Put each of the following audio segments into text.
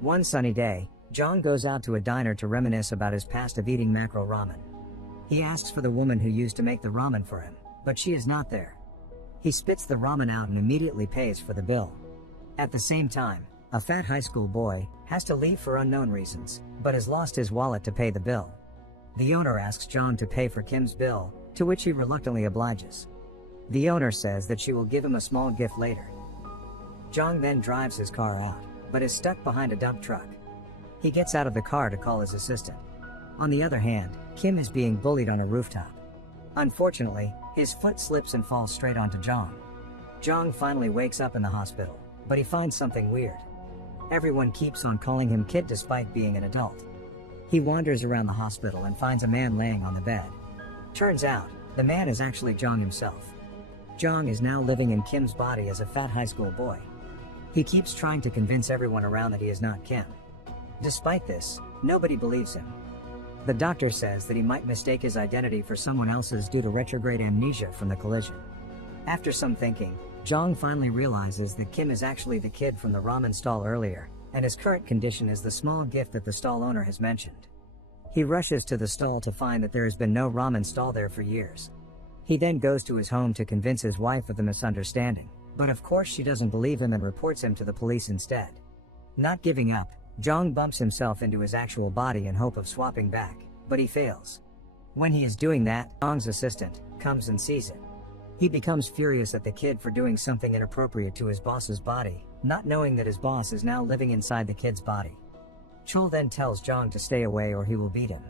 One sunny day, Jong goes out to a diner to reminisce about his past of eating macro ramen. He asks for the woman who used to make the ramen for him, but she is not there. He spits the ramen out and immediately pays for the bill. At the same time, a fat high school boy has to leave for unknown reasons, but has lost his wallet to pay the bill. The owner asks Jong to pay for Kim's bill, to which he reluctantly obliges. The owner says that she will give him a small gift later. Jong then drives his car out, but is stuck behind a dump truck. He gets out of the car to call his assistant. On the other hand, Kim is being bullied on a rooftop. Unfortunately, his foot slips and falls straight onto Jong. Jong finally wakes up in the hospital, but he finds something weird. Everyone keeps on calling him kid despite being an adult. He wanders around the hospital and finds a man laying on the bed. Turns out, the man is actually Jong himself. Jong is now living in Kim's body as a fat high school boy. He keeps trying to convince everyone around that he is not Kim. Despite this, nobody believes him. The doctor says that he might mistake his identity for someone else's due to retrograde amnesia from the collision. After some thinking, Jong finally realizes that Kim is actually the kid from the ramen stall earlier, and his current condition is the small gift that the stall owner has mentioned. He rushes to the stall to find that there has been no ramen stall there for years. He then goes to his home to convince his wife of the misunderstanding, but of course she doesn't believe him and reports him to the police instead. Not giving up, Jong bumps himself into his actual body in hope of swapping back, but he fails. When he is doing that, Jong's assistant comes and sees it. He becomes furious at the kid for doing something inappropriate to his boss's body, not knowing that his boss is now living inside the kid's body. Chol then tells Jong to stay away or he will beat him.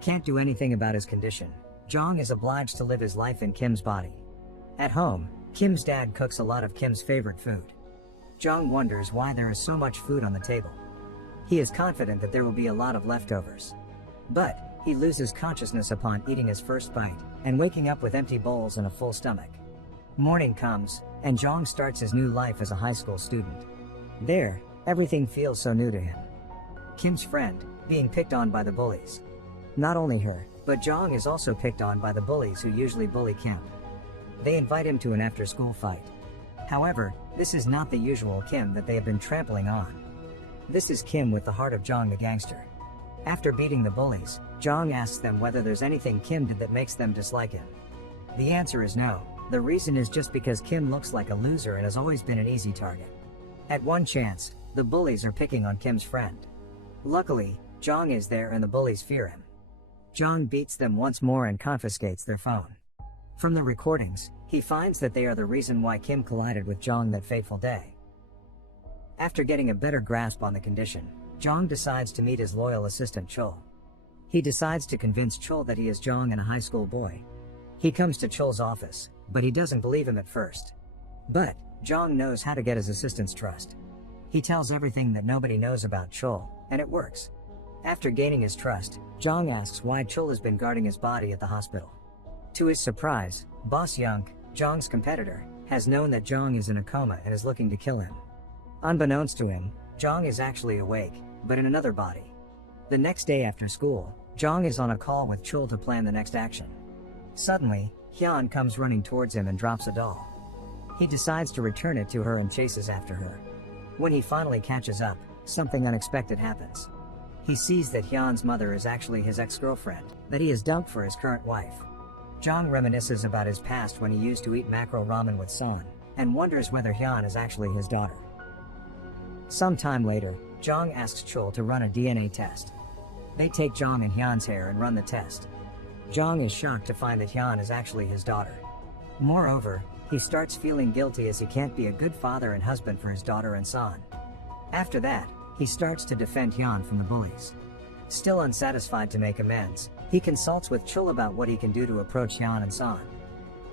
Can't do anything about his condition, Jong is obliged to live his life in Kim's body. At home, Kim's dad cooks a lot of Kim's favorite food. Jong wonders why there is so much food on the table. He is confident that there will be a lot of leftovers. But, he loses consciousness upon eating his first bite, and waking up with empty bowls and a full stomach. Morning comes, and Jong starts his new life as a high school student. There, everything feels so new to him. Kim's friend, being picked on by the bullies. Not only her, but Jong is also picked on by the bullies who usually bully Kim. They invite him to an after-school fight. However, this is not the usual Kim that they have been trampling on. This is Kim with the heart of Jong the gangster. After beating the bullies, Jong asks them whether there's anything Kim did that makes them dislike him. The answer is no. The reason is just because Kim looks like a loser and has always been an easy target. At one chance, the bullies are picking on Kim's friend. Luckily, Jong is there and the bullies fear him. Jong beats them once more and confiscates their phone. From the recordings, he finds that they are the reason why Kim collided with Jong that fateful day. After getting a better grasp on the condition, Jong decides to meet his loyal assistant Chol. He decides to convince Chol that he is Jong and a high school boy. He comes to Chol's office, but he doesn't believe him at first. But, Jong knows how to get his assistant's trust. He tells everything that nobody knows about Chol, and it works. After gaining his trust, Jong asks why Chol has been guarding his body at the hospital. To his surprise, Boss Young, Jong's competitor, has known that Jong is in a coma and is looking to kill him. Unbeknownst to him, Jong is actually awake, but in another body. The next day after school, Jong is on a call with Chol to plan the next action. Suddenly, Hyun comes running towards him and drops a doll. He decides to return it to her and chases after her. When he finally catches up, something unexpected happens. He sees that Hyun's mother is actually his ex-girlfriend, that he has dumped for his current wife. Jong reminisces about his past when he used to eat macro ramen with Son, and wonders whether Hyun is actually his daughter. Some time later, Jong asks Chol to run a DNA test. They take Jong and Hyun's hair and run the test. Jong is shocked to find that Hyun is actually his daughter. Moreover, he starts feeling guilty as he can't be a good father and husband for his daughter and Son. After that, he starts to defend Hyun from the bullies. Still unsatisfied to make amends, he consults with Chol about what he can do to approach Hyun and Son.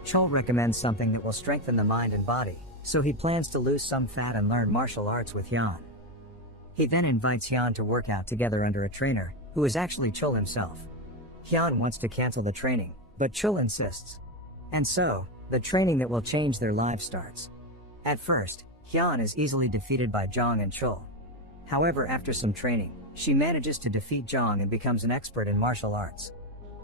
Chol recommends something that will strengthen the mind and body, so he plans to lose some fat and learn martial arts with Hyun. He then invites Hyun to work out together under a trainer, who is actually Chol himself. Hyun wants to cancel the training, but Chol insists. And so, the training that will change their lives starts. At first, Hyun is easily defeated by Jong and Chol. However, after some training, she manages to defeat Jong and becomes an expert in martial arts.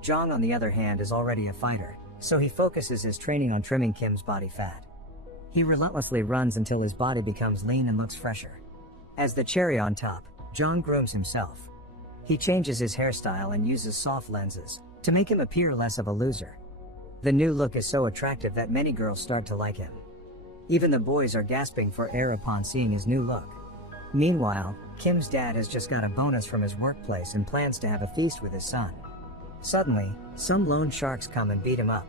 Jong, on the other hand, is already a fighter, so he focuses his training on trimming Kim's body fat. He relentlessly runs until his body becomes lean and looks fresher. As the cherry on top, Jong grooms himself. He changes his hairstyle and uses soft lenses to make him appear less of a loser. The new look is so attractive that many girls start to like him. Even the boys are gasping for air upon seeing his new look. Meanwhile, Kim's dad has just got a bonus from his workplace and plans to have a feast with his son. Suddenly, some loan sharks come and beat him up.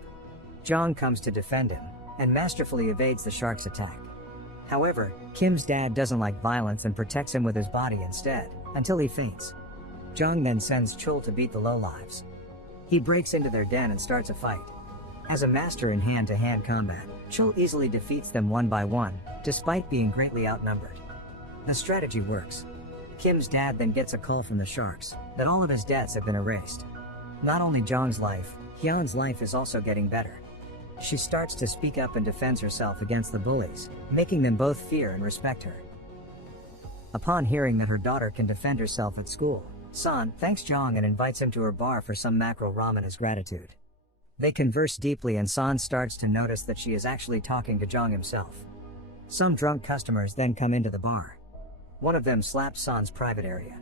Jong comes to defend him, and masterfully evades the shark's attack. However, Kim's dad doesn't like violence and protects him with his body instead, until he faints. Jong then sends Chul to beat the lowlives. He breaks into their den and starts a fight. As a master in hand-to-hand combat, Chul easily defeats them one by one, despite being greatly outnumbered. The strategy works. Kim's dad then gets a call from the sharks that all of his debts have been erased. Not only Jong's life, Hyun's life is also getting better. She starts to speak up and defends herself against the bullies, making them both fear and respect her. Upon hearing that her daughter can defend herself at school, San thanks Jong and invites him to her bar for some mackerel ramen as gratitude. They converse deeply and San starts to notice that she is actually talking to Jong himself. Some drunk customers then come into the bar. One of them slaps San's private area.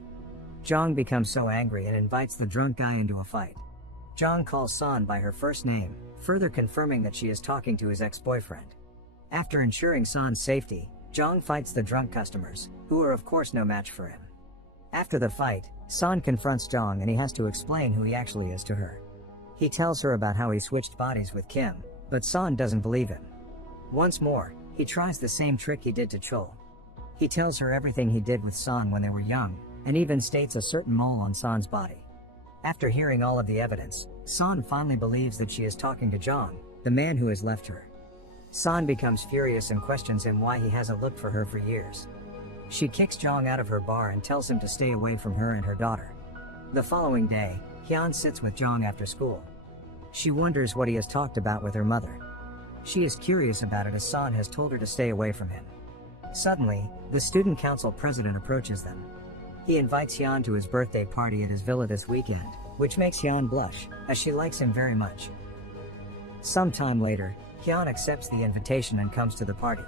Jong becomes so angry and invites the drunk guy into a fight. Jong calls San by her first name, further confirming that she is talking to his ex-boyfriend. After ensuring San's safety, Jong fights the drunk customers, who are of course no match for him. After the fight, San confronts Jong and he has to explain who he actually is to her. He tells her about how he switched bodies with Kim, but San doesn't believe him. Once more, he tries the same trick he did to Chul. He tells her everything he did with San when they were young, and even states a certain mole on San's body. After hearing all of the evidence, San finally believes that she is talking to Jong, the man who has left her. San becomes furious and questions him why he hasn't looked for her for years. She kicks Jong out of her bar and tells him to stay away from her and her daughter. The following day, Hyun sits with Jong after school. She wonders what he has talked about with her mother. She is curious about it as San has told her to stay away from him. Suddenly, the student council president approaches them. He invites Hyun to his birthday party at his villa this weekend, which makes Hyun blush, as she likes him very much. Some time later, Hyun accepts the invitation and comes to the party.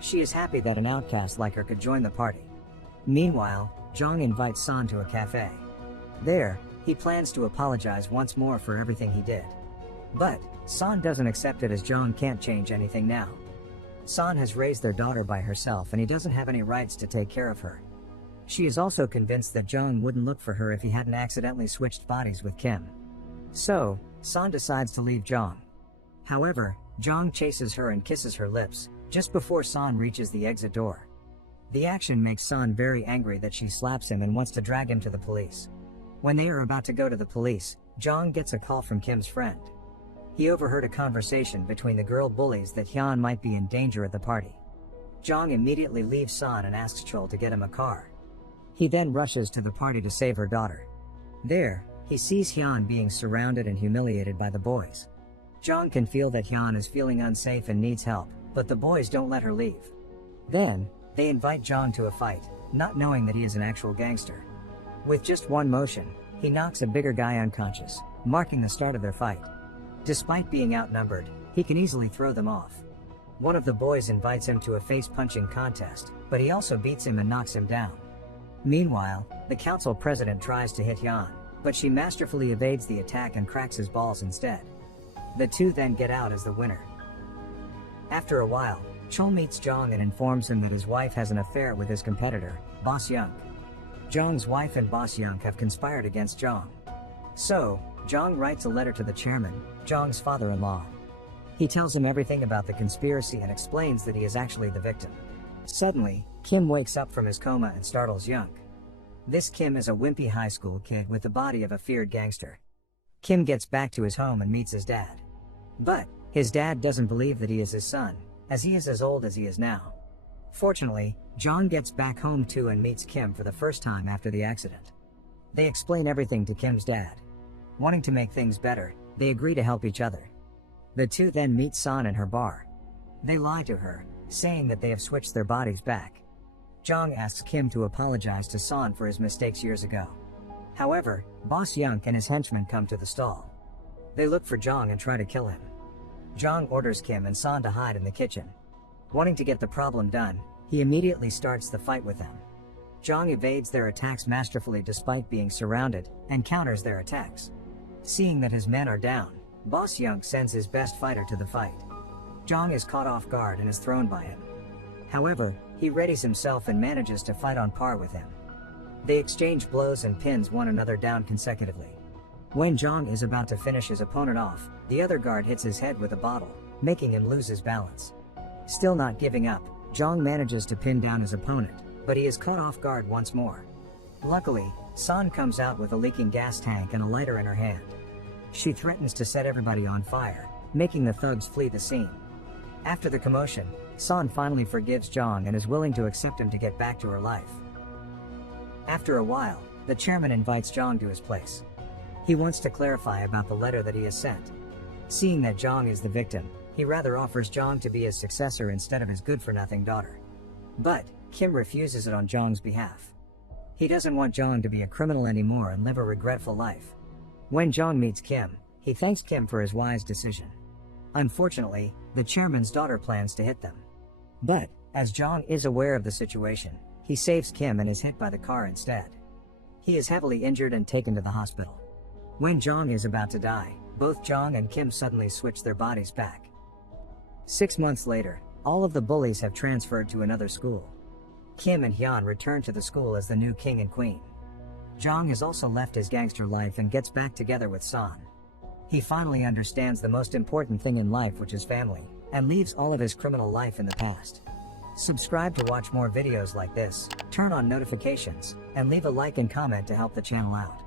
She is happy that an outcast like her could join the party. Meanwhile, Jong invites San to a cafe. There, he plans to apologize once more for everything he did. But, San doesn't accept it as Jong can't change anything now. San has raised their daughter by herself and he doesn't have any rights to take care of her. She is also convinced that Jong wouldn't look for her if he hadn't accidentally switched bodies with Kim. So, San decides to leave Jong. However, Jong chases her and kisses her lips, just before San reaches the exit door. The action makes San very angry that she slaps him and wants to drag him to the police. When they are about to go to the police, Jong gets a call from Kim's friend. He overheard a conversation between the girl bullies that Hyun might be in danger at the party. Jong immediately leaves San and asks Chul to get him a car. He then rushes to the party to save her daughter. There, he sees Hyun being surrounded and humiliated by the boys. Jong can feel that Hyun is feeling unsafe and needs help, but the boys don't let her leave. Then, they invite Jong to a fight, not knowing that he is an actual gangster. With just one motion, he knocks a bigger guy unconscious, marking the start of their fight. Despite being outnumbered, he can easily throw them off. One of the boys invites him to a face-punching contest, but he also beats him and knocks him down. Meanwhile, the council president tries to hit Hyun, but she masterfully evades the attack and cracks his balls instead. The two then get out as the winner. After a while, Chul meets Jong and informs him that his wife has an affair with his competitor, Boss Young. Jong's wife and Boss Young have conspired against Jong. So, Jong writes a letter to the chairman, Jong's father-in-law. He tells him everything about the conspiracy and explains that he is actually the victim. Suddenly, Kim wakes up from his coma and startles Young. This Kim is a wimpy high school kid with the body of a feared gangster. Kim gets back to his home and meets his dad. But, his dad doesn't believe that he is his son, as he is as old as he is now. Fortunately, Jong gets back home too and meets Kim for the first time after the accident. They explain everything to Kim's dad. Wanting to make things better, they agree to help each other. The two then meet San in her bar. They lie to her, saying that they have switched their bodies back. Jong asks Kim to apologize to San for his mistakes years ago. However, Boss Young and his henchmen come to the stall. They look for Jong and try to kill him. Jong orders Kim and San to hide in the kitchen. Wanting to get the problem done, he immediately starts the fight with them. Jong evades their attacks masterfully despite being surrounded, and counters their attacks. Seeing that his men are down, Boss Young sends his best fighter to the fight. Jong is caught off guard and is thrown by him. However, he readies himself and manages to fight on par with him. They exchange blows and pins one another down consecutively. When Jong is about to finish his opponent off, the other guard hits his head with a bottle, making him lose his balance. Still not giving up, Jong manages to pin down his opponent, but he is caught off guard once more. Luckily, San comes out with a leaking gas tank and a lighter in her hand. She threatens to set everybody on fire, making the thugs flee the scene. After the commotion, San finally forgives Jong and is willing to accept him to get back to her life. After a while, the chairman invites Jong to his place. He wants to clarify about the letter that he has sent. Seeing that Jong is the victim, he rather offers Jong to be his successor instead of his good-for-nothing daughter. But Kim refuses it on Jong's behalf. He doesn't want Jong to be a criminal anymore and live a regretful life. When Jong meets Kim, he thanks Kim for his wise decision. Unfortunately, the chairman's daughter plans to hit them. But, as Jong is aware of the situation, he saves Kim and is hit by the car instead. He is heavily injured and taken to the hospital. When Jong is about to die, both Jong and Kim suddenly switch their bodies back. 6 months later, all of the bullies have transferred to another school. Kim and Hyun return to the school as the new king and queen. Jong has also left his gangster life and gets back together with San. He finally understands the most important thing in life, which is family, and leaves all of his criminal life in the past. Subscribe to watch more videos like this, turn on notifications, and leave a like and comment to help the channel out.